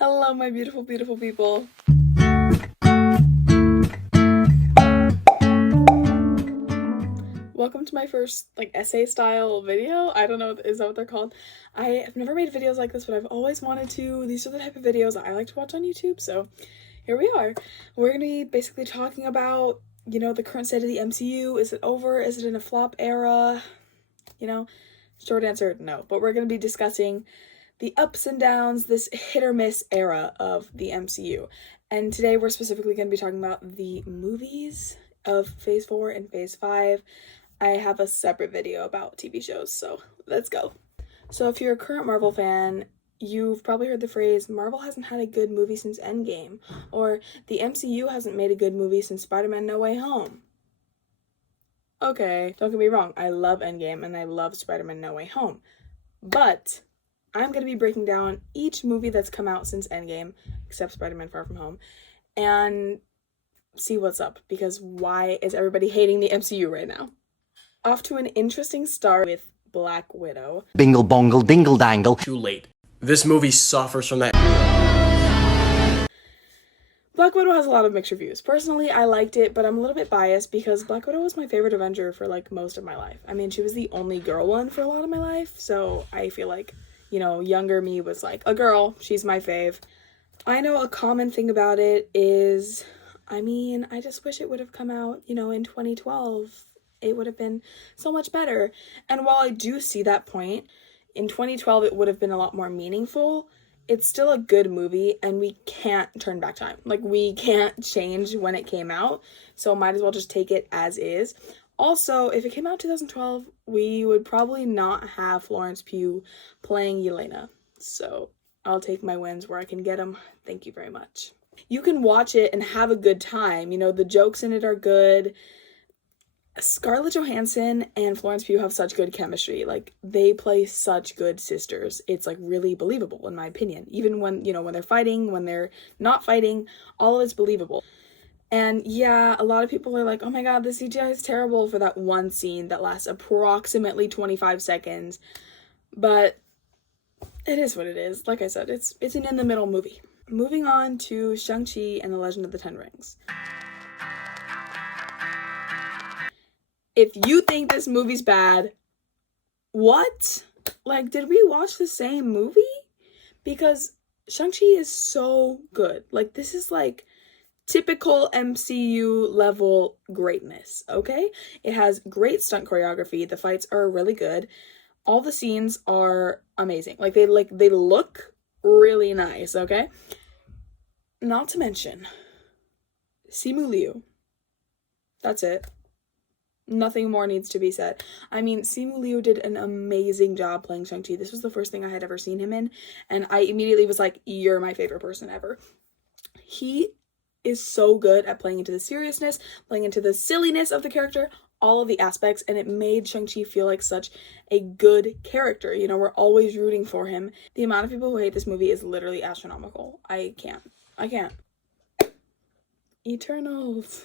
Hello, my beautiful, beautiful people. Welcome to my first, essay style video. I don't know, is that what they're called? I have never made videos like this, but I've always wanted to. These are the type of videos that I like to watch on YouTube, so here we are. We're gonna be basically talking about, the current state of the MCU. Is it over? Is it in a flop era? Short answer, no. But we're gonna be discussing the ups and downs, this hit or miss era of the MCU. And today we're specifically going to be talking about the movies of Phase 4 and Phase 5. I have a separate video about TV shows, so let's go. So if you're a current Marvel fan, you've probably heard the phrase, Marvel hasn't had a good movie since Endgame, or the MCU hasn't made a good movie since Spider-Man No Way Home. Okay, don't get me wrong, I love Endgame and I love Spider-Man No Way Home, but I'm going to be breaking down each movie that's come out since Endgame, except Spider-Man Far From Home, and see what's up, because why is everybody hating the MCU right now? Off to an interesting start with Black Widow. Bingle bongle dingle dangle. Too late. This movie suffers from that. Black Widow has a lot of mixed reviews. Personally, I liked it, but I'm a little bit biased because Black Widow was my favorite Avenger for most of my life. I mean, she was the only girl one for a lot of my life, so I feel like younger me was like, a girl, she's my fave. I know a common thing about it is, I just wish it would have come out, in 2012. It would have been so much better. And while I do see that point, in 2012 it would have been a lot more meaningful. It's still a good movie, and we can't turn back time. We can't change when it came out, so might as well just take it as is. Also, if it came out in 2012, we would probably not have Florence Pugh playing Yelena. So I'll take my wins where I can get them. Thank you very much. You can watch it and have a good time. The jokes in it are good. Scarlett Johansson and Florence Pugh have such good chemistry. They play such good sisters. It's really believable in my opinion. Even when, when they're fighting, when they're not fighting, all of it's believable. And yeah, a lot of people are like, oh my god, the CGI is terrible for that one scene that lasts approximately 25 seconds. But it is what it is. Like I said, it's an in-the-middle movie. Moving on to Shang-Chi and the Legend of the Ten Rings. If you think this movie's bad, what? Did we watch the same movie? Because Shang-Chi is so good. This is typical MCU level greatness, okay? It has great stunt choreography. The fights are really good. All the scenes are amazing. They look really nice, okay? Not to mention Simu Liu. That's it. Nothing more needs to be said. Simu Liu did an amazing job playing Shang-Chi. This was the first thing I had ever seen him in, and I immediately was like, you're my favorite person ever. He is so good at playing into the seriousness, playing into the silliness of the character, all of the aspects, and it made Shang-Chi feel like such a good character. We're always rooting for him. The amount of people who hate this movie is literally astronomical. I can't. Eternals.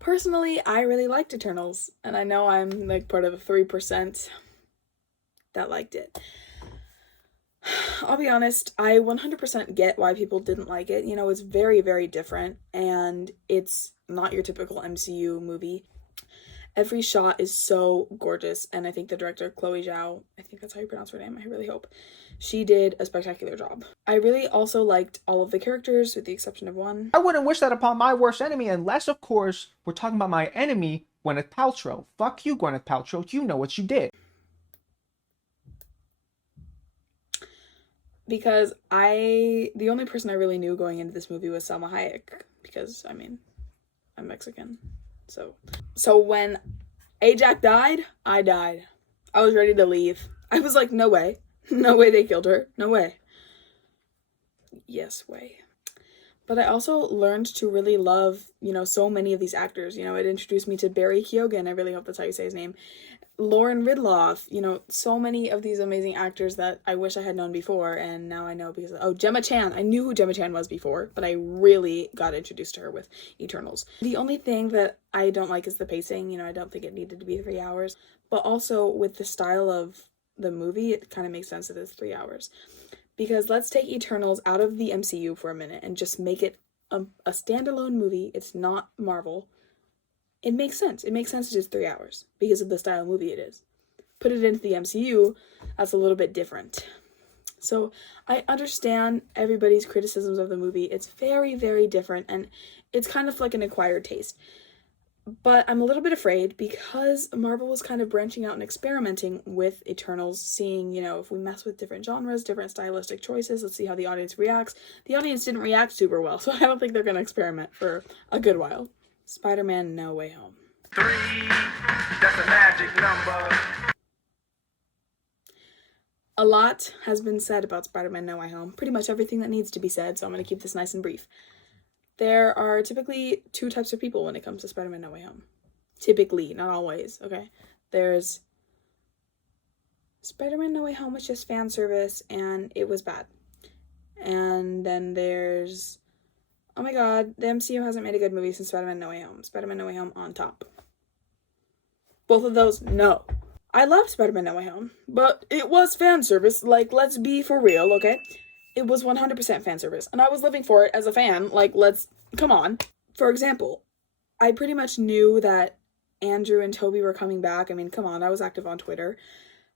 Personally, I really liked Eternals, and I know I'm part of the 3% that liked it. I'll be honest, I 100% get why people didn't like it. It's very, very different, and it's not your typical MCU movie. Every shot is so gorgeous, and I think the director, Chloe Zhao, I think that's how you pronounce her name, I really hope, she did a spectacular job. I really also liked all of the characters, with the exception of one. I wouldn't wish that upon my worst enemy, unless, of course, we're talking about my enemy, Gwyneth Paltrow. Fuck you, Gwyneth Paltrow, you know what you did. Because the only person I really knew going into this movie was Salma Hayek, because, I'm Mexican, so when Ajax died, I died. I was ready to leave. I was like, no way they killed her, no way. Yes, way. But I also learned to really love, so many of these actors. It introduced me to Barry Keoghan, I really hope that's how you say his name, Lauren Ridloff, so many of these amazing actors that I wish I had known before, and now I know because, Gemma Chan. I knew who Gemma Chan was before, but I really got introduced to her with Eternals. The only thing that I don't like is the pacing. I don't think it needed to be 3 hours, but also with the style of the movie, it kind of makes sense that it's 3 hours. Because let's take Eternals out of the MCU for a minute and just make it a standalone movie. It's not Marvel. It makes sense. It makes sense that it's 3 hours because of the style of movie it is. Put it into the MCU, that's a little bit different. So I understand everybody's criticisms of the movie. It's very, very different, and it's kind of like an acquired taste. But I'm a little bit afraid because Marvel was kind of branching out and experimenting with Eternals, seeing, if we mess with different genres, different stylistic choices, let's see how the audience reacts. The audience didn't react super well, so I don't think they're going to experiment for a good while. Spider-Man No Way Home. 3, that's a magic number. A lot has been said about Spider-Man No Way Home. Pretty much everything that needs to be said, so I'm going to keep this nice and brief. There are typically 2 types of people when it comes to Spider-Man No Way Home. Typically, not always, okay? There's Spider-Man No Way Home was just fan service and it was bad. And then there's, oh my god, the MCU hasn't made a good movie since Spider-Man No Way Home. Spider-Man No Way Home on top. Both of those, no. I loved Spider-Man No Way Home, but it was fan service. Like, let's be for real, okay? It was 100% fan service, and I was living for it as a fan. Like, come on. For example, I pretty much knew that Andrew and Toby were coming back. I mean, come on, I was active on Twitter.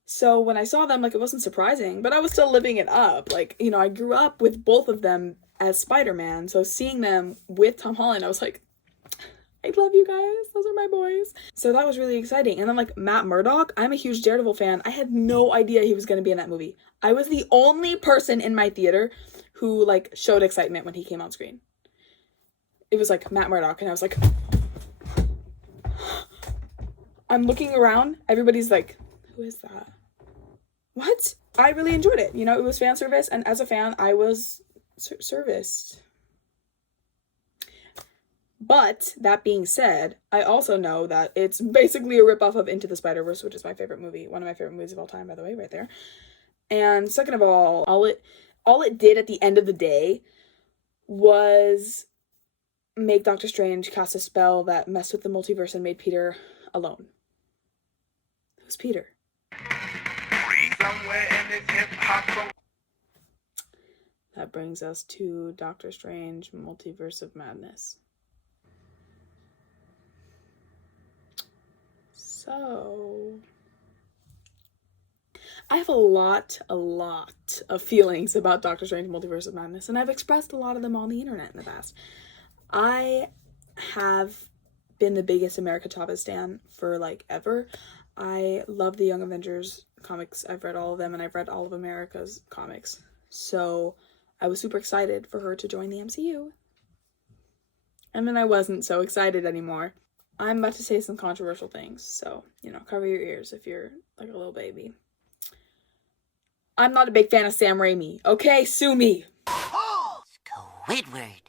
So when I saw them, it wasn't surprising, but I was still living it up. I grew up with both of them as Spider-Man, so seeing them with Tom Holland, I was like, I love you guys. Those are my boys. So that was really exciting. And then, Matt Murdock, I'm a huge Daredevil fan. I had no idea he was going to be in that movie. I was the only person in my theater who, showed excitement when he came on screen. It was, Matt Murdock, and I was like, I'm looking around. Everybody's like, who is that? What? I really enjoyed it. It was fan service, and as a fan, I was serviced. But, that being said, I also know that it's basically a ripoff of Into the Spider-Verse, which is my favorite movie. One of my favorite movies of all time, by the way, right there. And second of all it did at the end of the day was make Doctor Strange cast a spell that messed with the multiverse and made Peter alone. Who's Peter? That brings us to Doctor Strange, Multiverse of Madness. So, I have a lot of feelings about Doctor Strange Multiverse of Madness, and I've expressed a lot of them on the internet in the past. I have been the biggest America Chavez stan for, ever. I love the Young Avengers comics. I've read all of them, and I've read all of America's comics. So, I was super excited for her to join the MCU. And then I wasn't so excited anymore. I'm about to say some controversial things, so, cover your ears if you're, a little baby. I'm not a big fan of Sam Raimi, okay? Sue me! Squidward.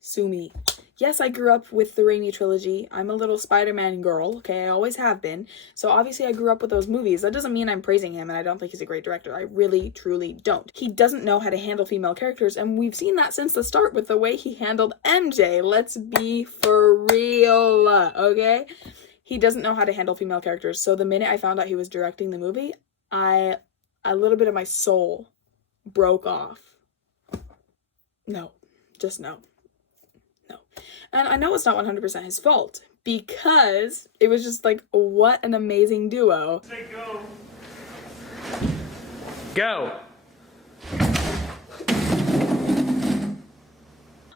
Sue me. Yes, I grew up with the Raimi trilogy. I'm a little Spider-Man girl, okay? I always have been. So obviously I grew up with those movies. That doesn't mean I'm praising him and I don't think he's a great director. I really, truly don't. He doesn't know how to handle female characters, and we've seen that since the start with the way he handled MJ. Let's be for real, okay? He doesn't know how to handle female characters. So the minute I found out he was directing the movie, a little bit of my soul broke off. No. Just no. No. And I know it's not 100% his fault, because it was just what an amazing duo. Say go. Go.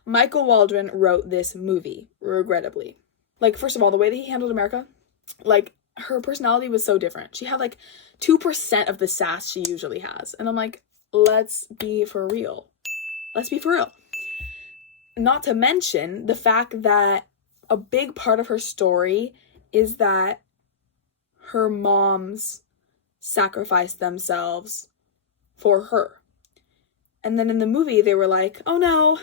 Michael Waldron wrote this movie, regrettably. First of all, the way that he handled America, her personality was so different. She had 2% of the sass she usually has. And I'm like, let's be for real. Let's be for real. Not to mention the fact that a big part of her story is that her moms sacrificed themselves for her. And then in the movie, they were like, oh no,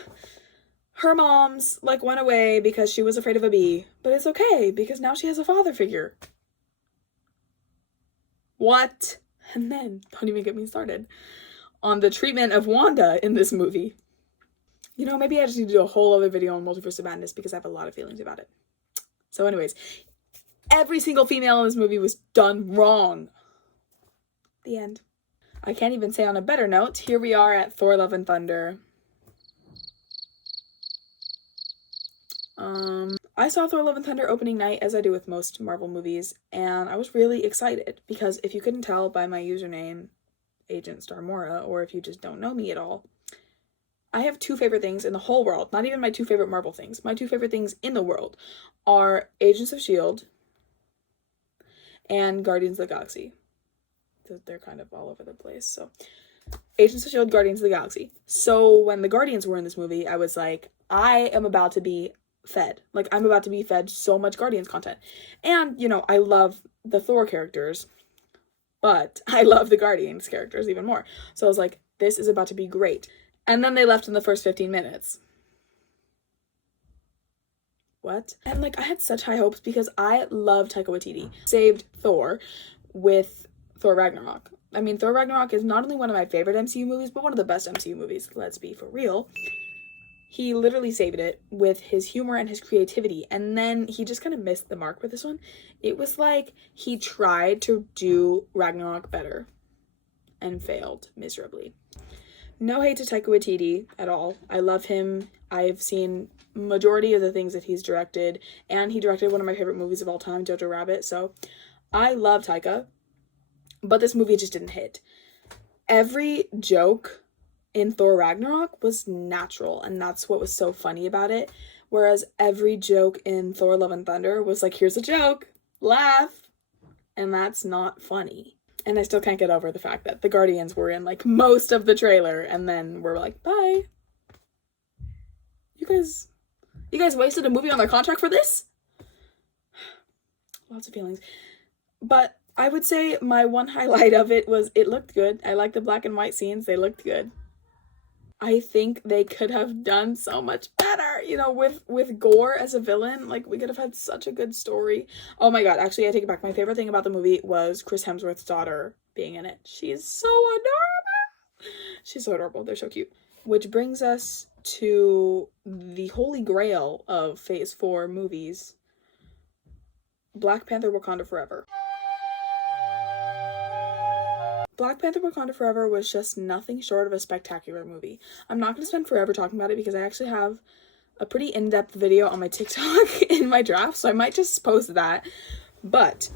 her moms, went away because she was afraid of a bee. But it's okay, because now she has a father figure. What? And then, don't even get me started on the treatment of Wanda in this movie. Maybe I just need to do a whole other video on Multiverse of Madness because I have a lot of feelings about it. So anyways, every single female in this movie was done wrong. The end. I can't even say on a better note, here we are at Thor Love and Thunder. I saw Thor Love and Thunder opening night, as I do with most Marvel movies, and I was really excited because if you couldn't tell by my username, Agent Starmora, or if you just don't know me at all, I have two favorite things in the whole world, not even my two favorite Marvel things. My two favorite things in the world are Agents of S.H.I.E.L.D. and Guardians of the Galaxy. They're kind of all over the place, so Agents of S.H.I.E.L.D., Guardians of the Galaxy. So when the Guardians were in this movie, I was like, I am about to be fed. Like, I'm about to be fed so much Guardians content. And, you know, I love the Thor characters, but I love the Guardians characters even more. So I was like, this is about to be great. And then they left in the first 15 minutes. What? And, like, I had such high hopes because I love Taika Waititi. Saved Thor with Thor Ragnarok. I mean, Thor Ragnarok is not only one of my favorite MCU movies, but one of the best MCU movies. Let's be for real. He literally saved it with his humor and his creativity, and then he just kind of missed the mark with this one. It was like he tried to do Ragnarok better and failed miserably. No hate to Taika Waititi at all. I love him. I've seen majority of the things that he's directed, and he directed one of my favorite movies of all time, Jojo Rabbit, so I love Taika, but this movie just didn't hit. Every joke in Thor Ragnarok was natural, and that's what was so funny about it. Whereas every joke in Thor Love and Thunder was like, here's a joke, laugh, and that's not funny. And I still can't get over the fact that the Guardians were in like most of the trailer, and then we're like, bye. You guys wasted a movie on their contract for this? Lots of feelings. But I would say my one highlight of it was it looked good. I like the black and white scenes. They looked good. I think they could have done so much better, you know, with Gore as a villain. Like, we could have had such a good story. Oh my god, actually, I take it back. My favorite thing about the movie was Chris Hemsworth's daughter being in it. She is so adorable. She's so adorable. They're so cute. Which brings us to the holy grail of Phase 4 movies. Black Panther Wakanda Forever. Black Panther Wakanda Forever was just nothing short of a spectacular movie. I'm not going to spend forever talking about it because I actually have a pretty in-depth video on my TikTok in my draft, so I might just post that. But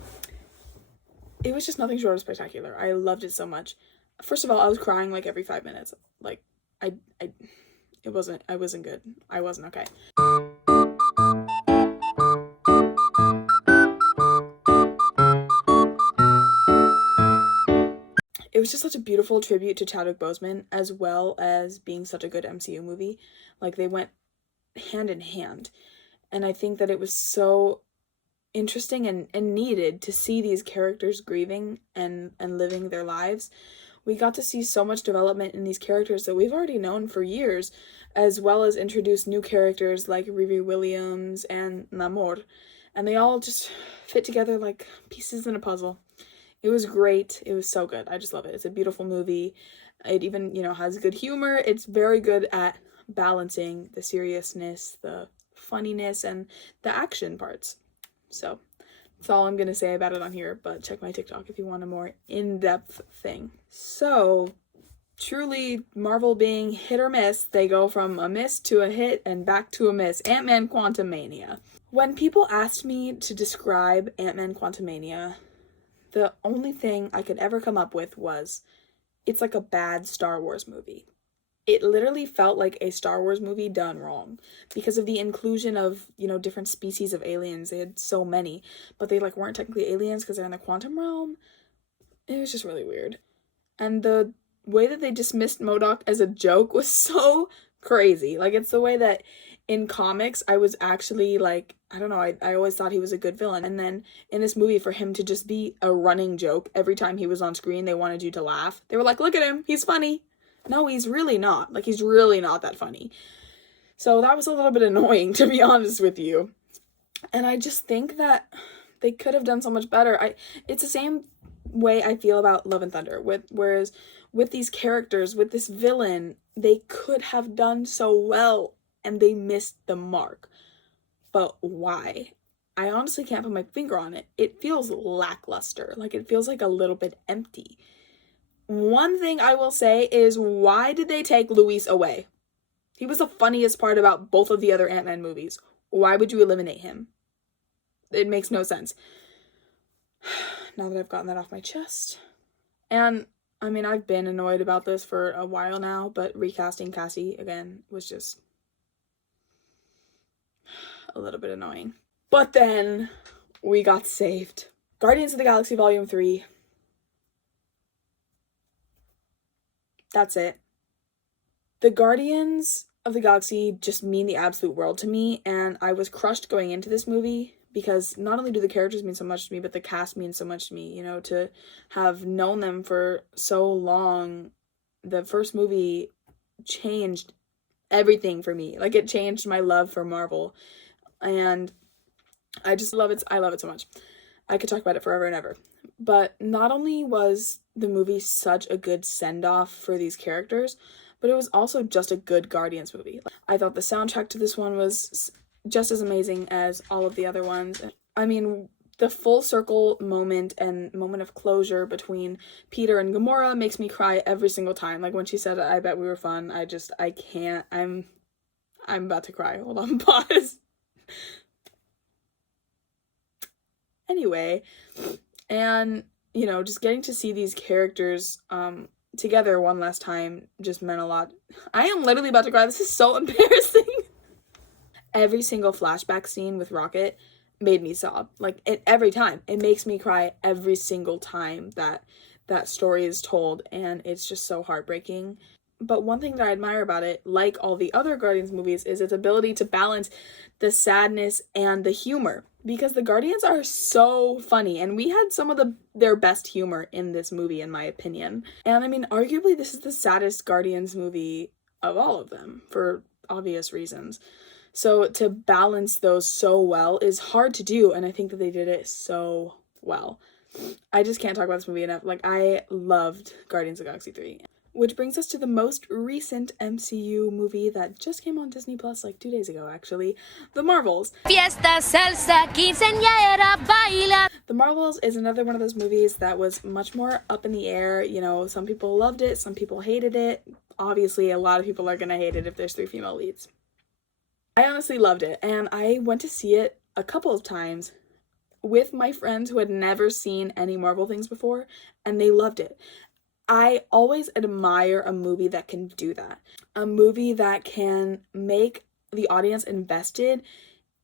it was just nothing short of spectacular. I loved it so much. First of all, I was crying like every 5 minutes. Like, I wasn't good. I wasn't okay. It was just such a beautiful tribute to Chadwick Boseman, as well as being such a good MCU movie. Like, they went hand in hand. And I think that it was so interesting and needed to see these characters grieving and living their lives. We got to see so much development in these characters that we've already known for years, as well as introduce new characters like Riri Williams and Namor. And they all just fit together like pieces in a puzzle. It was great. It was so good. I just love it. It's a beautiful movie. It even, you know, has good humor. It's very good at balancing the seriousness, the funniness, and the action parts. So that's all I'm going to say about it on here, but check my TikTok if you want a more in-depth thing. So, truly, Marvel being hit or miss, they go from a miss to a hit and back to a miss. Ant-Man Quantumania. When people asked me to describe Ant-Man Quantumania, the only thing I could ever come up with was, it's like a bad Star Wars movie. It literally felt like a Star Wars movie done wrong because of the inclusion of, you know, different species of aliens. They had so many, but they like weren't technically aliens because they're in the quantum realm. It was just really weird. And the way that they dismissed MODOK as a joke was so crazy. Like, it's the way that in comics, I was actually like, I don't know, I always thought he was a good villain. And then in this movie, for him to just be a running joke every time he was on screen, they wanted you to laugh. They were like, look at him, he's funny. No, he's really not. Like, he's really not that funny. So that was a little bit annoying, to be honest with you. And I just think that they could have done so much better. It's the same way I feel about Love and Thunder. Whereas with these characters, with this villain, they could have done so well, and they missed the mark. But why? I honestly can't put my finger on it. It feels lackluster. Like, it feels like a little bit empty. One thing I will say is, why did they take Luis away? He was the funniest part about both of the other Ant-Man movies. Why would you eliminate him? It makes no sense. Now that I've gotten that off my chest. And, I mean, I've been annoyed about this for a while now, but recasting Cassie, again, was just a little bit annoying. But then, we got saved. Guardians of the Galaxy Volume 3. That's it. The Guardians of the Galaxy just mean the absolute world to me, and I was crushed going into this movie because not only do the characters mean so much to me, but the cast means so much to me. You know, to have known them for so long, the first movie changed everything for me. Like, it changed my love for Marvel, and I just love it. I love it so much. I could talk about it forever and ever. But not only was the movie such a good send-off for these characters, but it was also just a good Guardians movie. I thought the soundtrack to this one was just as amazing as all of the other ones. I mean, the full circle moment and moment of closure between Peter and Gamora makes me cry every single time. Like, when she said, "I bet we were fun," I can't. I'm about to cry. Hold on, pause. Anyway, and, you know, just getting to see these characters together one last time just meant a lot. I am literally about to cry. This is so embarrassing. Every single flashback scene with Rocket made me sob. Like, every time. It makes me cry every single time that story is told, and it's just so heartbreaking. But one thing that I admire about it, like all the other Guardians movies, is its ability to balance the sadness and the humor. Because the Guardians are so funny, and we had some of their best humor in this movie, in my opinion. And I mean, arguably, this is the saddest Guardians movie of all of them, for obvious reasons. So to balance those so well is hard to do, and I think that they did it so well. I just can't talk about this movie enough. Like, I loved Guardians of the Galaxy 3. Which brings us to the most recent MCU movie that just came on Disney Plus like 2 days ago, actually. The Marvels. Fiesta, salsa, quinceañera, baila. The Marvels is another one of those movies that was much more up in the air. You know, some people loved it, some people hated it. Obviously, a lot of people are gonna hate it if there's 3 female leads. I honestly loved it, and I went to see it a couple of times with my friends who had never seen any Marvel things before, and they loved it. I always admire a movie that can do that. A movie that can make the audience invested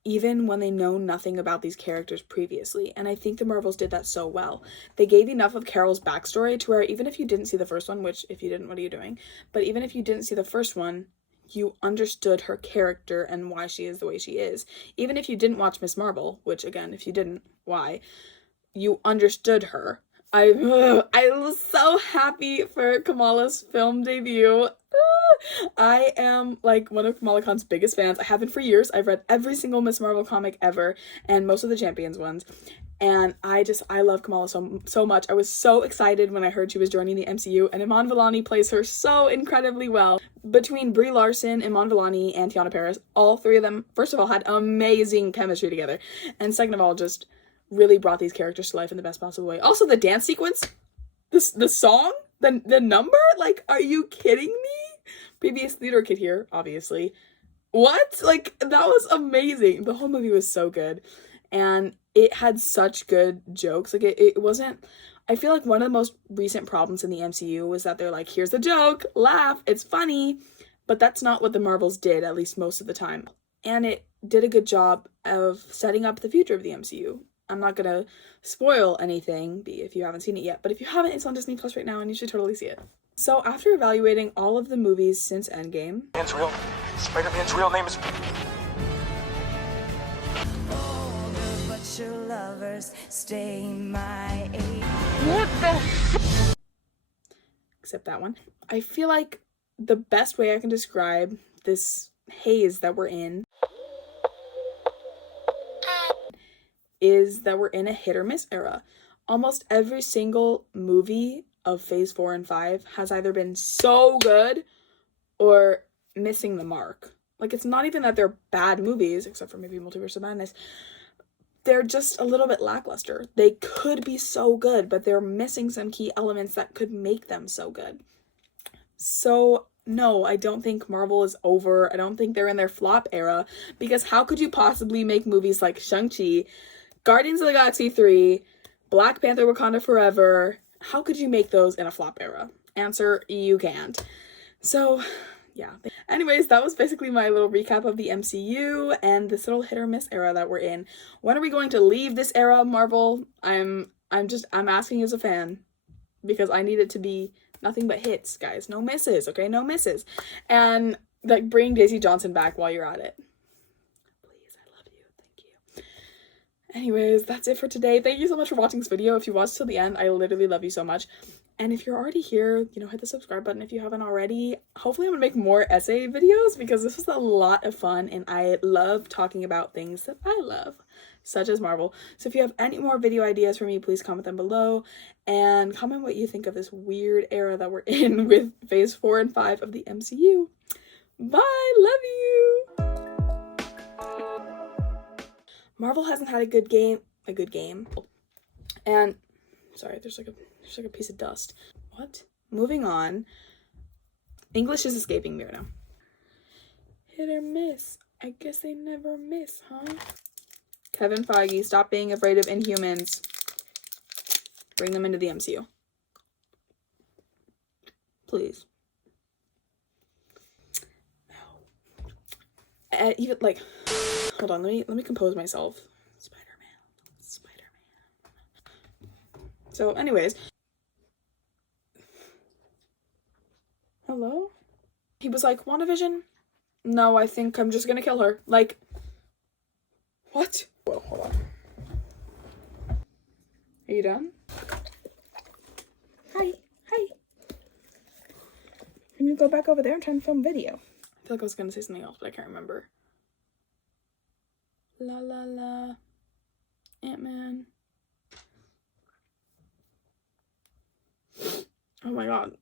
even when they know nothing about these characters previously. And I think the Marvels did that so well. They gave enough of Carol's backstory to where even if you didn't see the first one, which if you didn't, what are you doing? But even if you didn't see the first one, you understood her character and why she is the way she is. Even if you didn't watch Miss Marvel, which again, if you didn't, why? You understood her. I was so happy for Kamala's film debut. I am like one of Kamala Khan's biggest fans. I have been for years. I've read every single Miss Marvel comic ever and most of the Champions ones. And I love Kamala so much. I was so excited when I heard she was joining the MCU, and Iman Vellani plays her so incredibly well. Between Brie Larson, Iman Vellani, and Tiana Paris, all 3 of them, first of all, had amazing chemistry together. And second of all, just really brought these characters to life in the best possible way. Also, the dance sequence, the song, the number, like, are you kidding me? Previous theater kid here, obviously. What? Like, that was amazing. The whole movie was so good. And it had such good jokes. Like, it wasn't... I feel like one of the most recent problems in the MCU was that they're like, here's the joke, laugh, it's funny. But that's not what the Marvels did, at least most of the time. And it did a good job of setting up the future of the MCU. I'm not gonna spoil anything if you haven't seen it yet, but if you haven't, it's on Disney Plus right now and you should totally see it. So after evaluating all of the movies since Endgame... Spider-Man's real name is... But your lovers stay my age. What the... Except that one. I feel like the best way I can describe this haze that we're in is that we're in a hit or miss era. Almost every single movie of Phase 4 and 5 has either been so good or missing the mark. Like, it's not even that they're bad movies, except for maybe Multiverse of Madness, they're just a little bit lackluster. They could be so good, but they're missing some key elements that could make them so good. So no, I don't think Marvel is over. I don't think they're in their flop era, because how could you possibly make movies like Shang-Chi, Guardians of the Galaxy 3, Black Panther Wakanda Forever? How could you make those in a flop era? Answer, you can't. So yeah. Anyways, that was basically my little recap of the MCU and this little hit or miss era that we're in. When are we going to leave this era, Marvel? I'm asking as a fan, because I need it to be nothing but hits, guys. No misses, okay? No misses. And like, bring Daisy Johnson back while you're at it. Please, I love you. Thank you. Anyways, that's it for today. Thank you so much for watching this video. If you watched till the end, I literally love you so much. And if you're already here, you know, hit the subscribe button if you haven't already. Hopefully I'm gonna make more essay videos, because this was a lot of fun and I love talking about things that I love, such as Marvel. So if you have any more video ideas for me, please comment them below and comment what you think of this weird era that we're in with phase 4 and 5 of the MCU. Bye, love you. Marvel hasn't had a good game. And sorry, there's like a piece of dust. What? Moving on. English is escaping me right now. Hit or miss. I guess they never miss, huh? Kevin Feige, stop being afraid of Inhumans. Bring them into the MCU. Please. Even like, hold on, let me compose myself. Spider-Man. So anyways, hello? He was like, WandaVision? No, I think I'm just gonna kill her. Like, what? Whoa, hold on. Are you done? Hi. Can you go back over there and try and film video? I feel like I was gonna say something else, but I can't remember. La la la. Ant-Man. Oh my god.